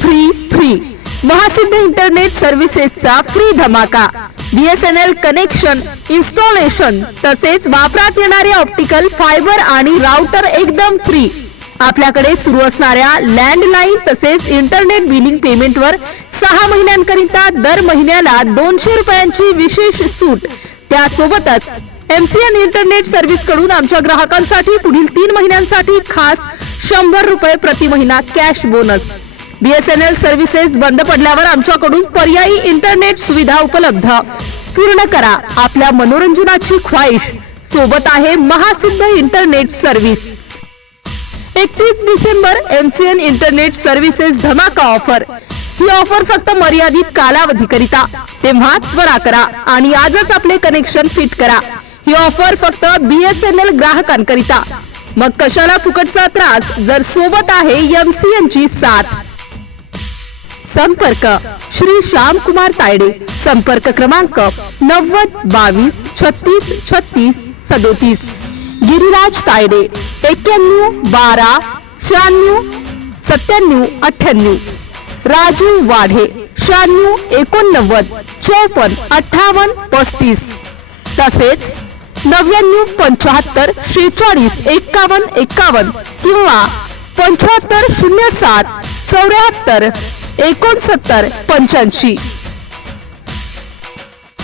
Free महासिद्ध internet सर्व्हिसेसचा free धमाका। BSNL connection, installation तसेच वापरात येणारे ऑप्टिकल फायबर आणि राउटर एकदम फ्री। आपल्याकडे सुरू असणाऱ्या लँडलाईन तसेच इंटरनेट बिलिंग पेमेंटवर 6 महिन्यांकरिता दर महिन्याला 200 रुपयांची विशेष सूट। त्यासोबतच MCN इंटरनेट सर्व्हिस कडून आमच्या ग्राहकांसाठी पुढील 3 महिन्यांसाठी खास 100 रुपये प्रति महिना कॅश बोनस। BSNL सर्व्हिसेस बंद पडल्यावर आमच्याकडून पर्यायी इंटरनेट सुविधा उपलब्ध। पूर्ण करा आपल्या मनोरंजनाची ख्वाहिश, सोबत आहे Mahasiddh internet service. 31 December MCN internet services धमाका ऑफर। ही ऑफर फक्त मर्यादित कालावधीकरिता, तेव्हा त्वरा करा आणि आजच आपले कनेक्शन फिट करा। ही ऑफर फक्त BSNL ग्राहकांकरिता। मग कशाला फुकटचा त्रास जर सोबत आहे MCN ची साथ। संपर्क श्री श्याम कुमार तायडे, संपर्क क्रमांक 90 22 36 36 37। गिरिराज तायडे 91 12 96 97 98। राजीव वाढे 96 89 54 58 35। तसेच 99 75 46 51 51 किंवा 75 07 74 69 85।